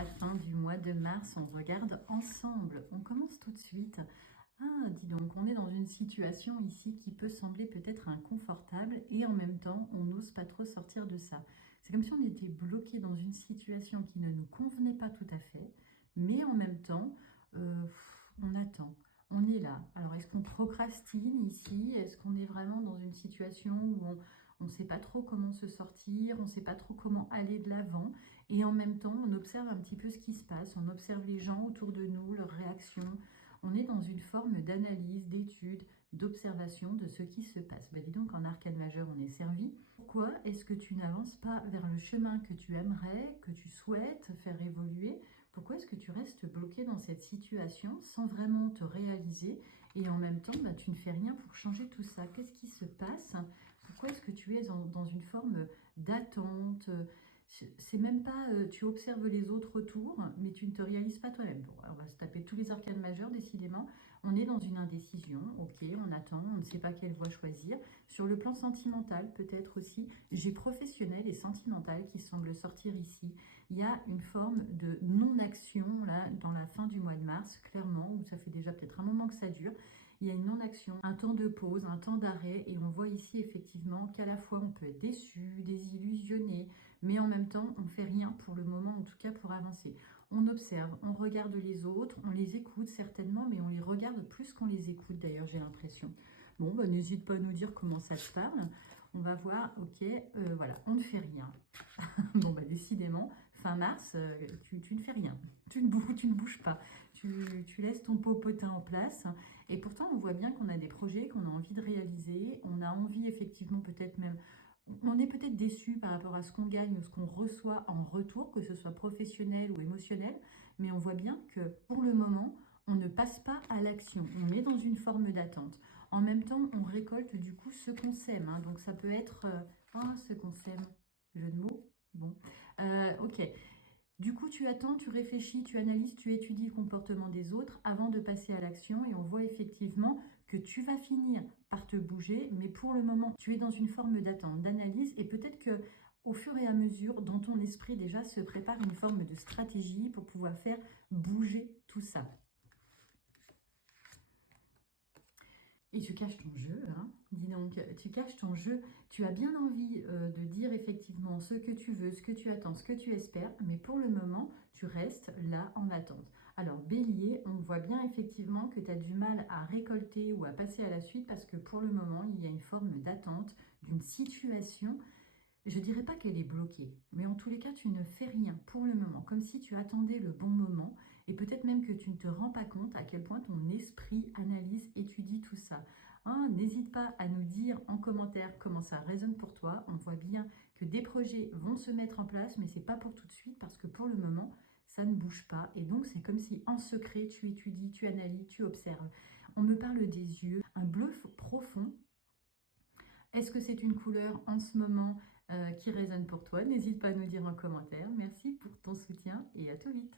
la fin du mois de mars, on regarde ensemble. On commence tout de suite. Ah, dis donc, on est dans une situation ici qui peut sembler peut-être inconfortable et en même temps, on n'ose pas trop sortir de ça. C'est comme si on était bloqué dans une situation qui ne nous convenait pas tout à fait, mais en même temps, on attend. On est là. Alors, est-ce qu'on procrastine ici? Est-ce qu'on est vraiment dans une situation où on ne sait pas trop comment se sortir, on ne sait pas trop comment aller de l'avant, et en même temps, on observe un petit peu ce qui se passe, on observe les gens autour de nous, leurs réactions. On est dans une forme d'analyse, d'étude, d'observation de ce qui se passe. Bah, dis donc, en arcane majeur, on est servi. Pourquoi est-ce que tu n'avances pas vers le chemin que tu aimerais, que tu souhaites faire évoluer? Pourquoi est-ce que tu restes bloqué dans cette situation sans vraiment te réaliser et en même temps, bah, tu ne fais rien pour changer tout ça? Qu'est-ce qui se passe? Pourquoi est-ce que tu es dans une forme d'attente? C'est même pas, tu observes les autres autour, mais tu ne te réalises pas toi-même. Bon, on va se taper tous les arcanes majeurs, décidément. On est dans une indécision, ok, on attend, on ne sait pas quelle voie choisir. Sur le plan sentimental, peut-être aussi, j'ai professionnel et sentimental qui semble sortir ici. Il y a une forme de non-action, là, dans la fin du mois de mars, clairement, où ça fait déjà peut-être un moment que ça dure. Il y a une non-action, un temps de pause, un temps d'arrêt, et on voit ici effectivement qu'à la fois on peut être déçu, désillusionné, mais en même temps, on ne fait rien pour le moment, en tout cas pour avancer. On observe, on regarde les autres, on les écoute certainement, mais on les regarde plus qu'on les écoute d'ailleurs, j'ai l'impression. Bon, bah, n'hésite pas à nous dire comment ça te parle. On va voir, ok, voilà, on ne fait rien. Bon, bah, décidément, fin mars, tu ne fais rien. Tu ne bouges pas. Tu laisses ton popotin en place. Et pourtant, on voit bien qu'on a des projets qu'on a envie de réaliser. On a envie, effectivement, peut-être même. On est peut-être déçu par rapport à ce qu'on gagne ou ce qu'on reçoit en retour, que ce soit professionnel ou émotionnel. Mais on voit bien que pour le moment, on ne passe pas à l'action. On est dans une forme d'attente. En même temps, on récolte du coup ce qu'on sème, hein. Donc ça peut être ce qu'on sème. Jeu de mots. Bon, ok. Du coup, tu attends, tu réfléchis, tu analyses, tu étudies le comportement des autres avant de passer à l'action et on voit effectivement que tu vas finir par te bouger, mais pour le moment, tu es dans une forme d'attente, d'analyse et peut-être que au fur et à mesure, dans ton esprit déjà se prépare une forme de stratégie pour pouvoir faire bouger tout ça. Et tu caches ton jeu, hein. Dis donc, tu caches ton jeu. Tu as bien envie de dire effectivement ce que tu veux, ce que tu attends, ce que tu espères, mais pour le moment, tu restes là en attente. Alors, Bélier, on voit bien effectivement que tu as du mal à récolter ou à passer à la suite parce que pour le moment, il y a une forme d'attente d'une situation. Je dirais pas qu'elle est bloquée, mais en tous les cas, tu ne fais rien pour le moment, comme si tu attendais le bon moment, et peut-être même que tu ne te rends pas compte à quel point ton esprit analyse, étudie tout ça. Hein, n'hésite pas à nous dire en commentaire comment ça résonne pour toi. On voit bien que des projets vont se mettre en place, mais c'est pas pour tout de suite parce que pour le moment, ça ne bouge pas. Et donc, c'est comme si en secret, tu étudies, tu analyses, tu observes. On me parle des yeux, un bleu profond. Est-ce que c'est une couleur en ce moment qui résonne pour toi? N'hésite pas à nous dire en commentaire. Merci pour ton soutien et à tout vite.